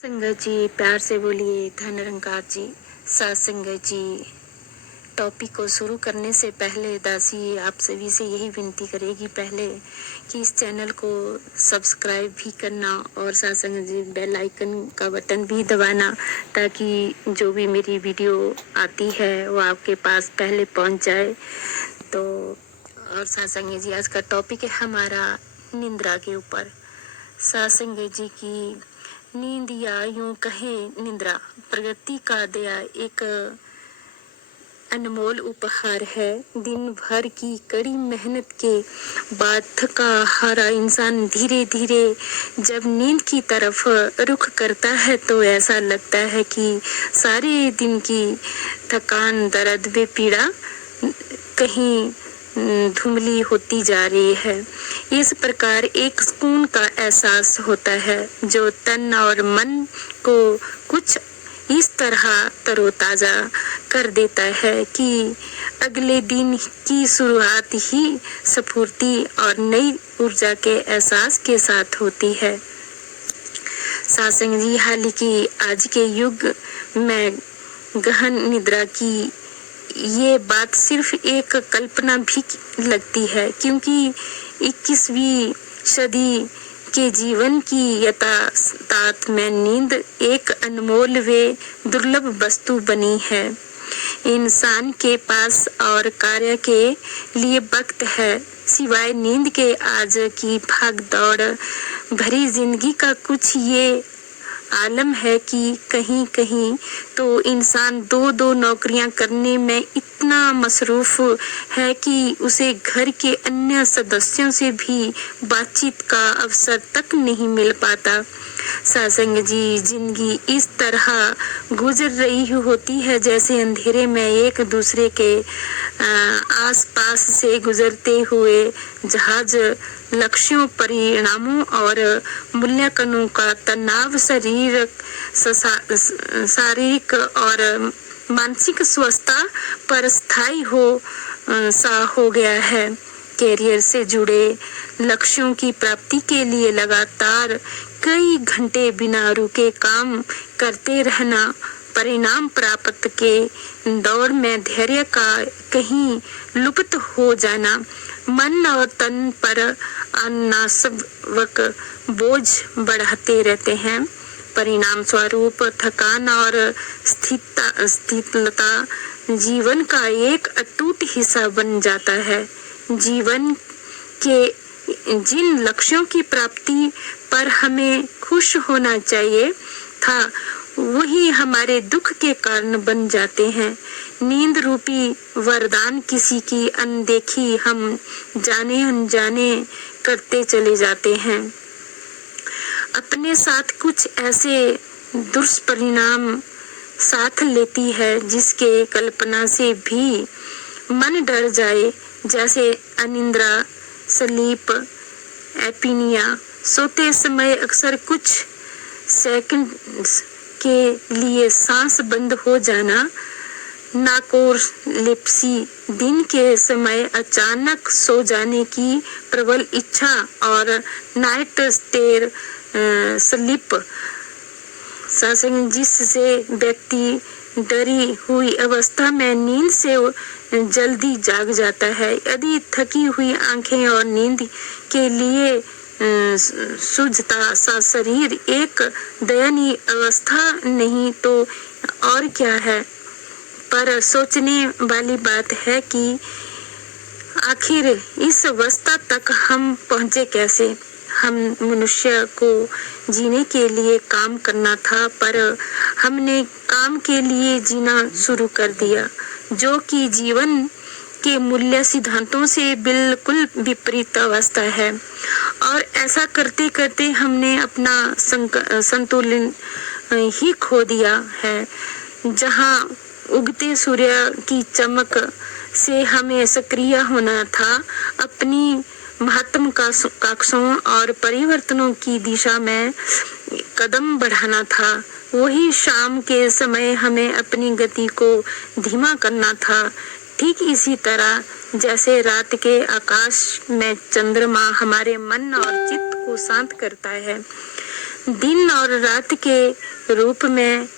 संगत जी प्यार से बोलिए धन निरंकार जी। सात संगत जी, टॉपिक को शुरू करने से पहले दासी आप सभी से यही विनती करेगी पहले कि इस चैनल को सब्सक्राइब भी करना और सात संगत जी बेल आइकन का बटन भी दबाना, ताकि जो भी मेरी वीडियो आती है वो आपके पास पहले पहुंच जाए। तो और सात संगत जी, आज का टॉपिक है हमारा निंद्रा के ऊपर। सात संगत जी की नींद या यूं कहें निंद्रा प्रगति का दिया एक अनमोल उपहार है। दिन भर की कड़ी मेहनत के बाद थका हारा इंसान धीरे धीरे जब नींद की तरफ रुख करता है तो ऐसा लगता है कि सारे दिन की थकान, दर्द व पीड़ा कहीं धुंधली होती जा रही है। इस प्रकार एक सुकून का एहसास होता है जो तन और मन को कुछ इस तरह तरोताजा कर देता है कि अगले दिन की शुरुआत ही स्फूर्ति और नई ऊर्जा के एहसास के साथ होती है। सासंग जी, हालांकि आज के युग में गहन निद्रा की ये बात सिर्फ एक कल्पना भी लगती है, क्योंकि 21वीं सदी के जीवन की यथार्थ में नींद एक अनमोल व दुर्लभ वस्तु बनी है। इंसान के पास और कार्य के लिए वक्त है सिवाय नींद के। आज की भाग दौड़ भरी जिंदगी का कुछ ये आलम है कि कहीं कहीं तो इंसान दो नौकरियां करने में इतना मसरूफ है कि उसे घर के अन्य सदस्यों से भी बातचीत का अवसर तक नहीं मिल पाता। सासंग जी, जिंदगी इस तरह गुजर रही होती है जैसे अंधेरे में एक दूसरे के आसपास से गुजरते हुए जहाज लक्ष्यों, परिणामों और मूल्यांकनों का तनाव शारीरिक और मानसिक स्वस्थता पर स्थायी सा हो गया है। कैरियर से जुड़े लक्ष्यों की प्राप्ति के लिए लगातार कई घंटे बिना रुके काम करते रहना, परिणाम प्राप्त के दौर में धैर्य का कहीं लुप्त हो जाना, मन और तन पर अनावश्यक बोझ बढ़ाते रहते हैं। परिणाम स्वरूप थकान और स्थिरता जीवन का एक अटूट हिस्सा बन जाता है। जीवन के जिन लक्ष्यों की प्राप्ति पर हमें खुश होना चाहिए था, वही हमारे दुख के कारण बन जाते हैं। नींद रूपी वरदान किसी की अनदेखी हम जाने अनजाने करते चले जाते हैं। अपने साथ कुछ ऐसे दुष्परिणाम साथ लेती है जिसके कल्पना से भी मन डर जाए, जैसे अनिद्रा, स्लीप एपनिया, सोते समय अक्सर कुछ सेकंड्स के लिए सांस बंद हो जाना, नार्कोलेप्सी, दिन के समय अचानक सो जाने की प्रबल इच्छा और नाइट स्टेर स्लीप, जिससे व्यक्ति डरी हुई अवस्था में नींद से जल्दी जाग जाता है। यदि थकी हुई आंखें और नींद के लिए सूझता सा शरीर एक दयनीय अवस्था नहीं तो और क्या है। पर सोचने वाली बात है कि आखिर इस अवस्था तक हम पहुंचे कैसे। हम मनुष्य को जीने के लिए काम करना था, पर हमने काम के लिए जीना शुरू कर दिया, जो कि जीवन के मूल्य सिद्धांतों से बिल्कुल विपरीत अवस्था है। और ऐसा करते करते हमने अपना संतुलन ही खो दिया है। जहां उगते सूर्य की चमक से हमें सक्रिय होना था, अपनी महत्वाकांक्षाओं और परिवर्तनों की दिशा में कदम बढ़ाना था, वही शाम के समय हमें अपनी गति को धीमा करना था। ठीक इसी तरह जैसे रात के आकाश में चंद्रमा हमारे मन और चित्त को शांत करता है, दिन और रात के रूप में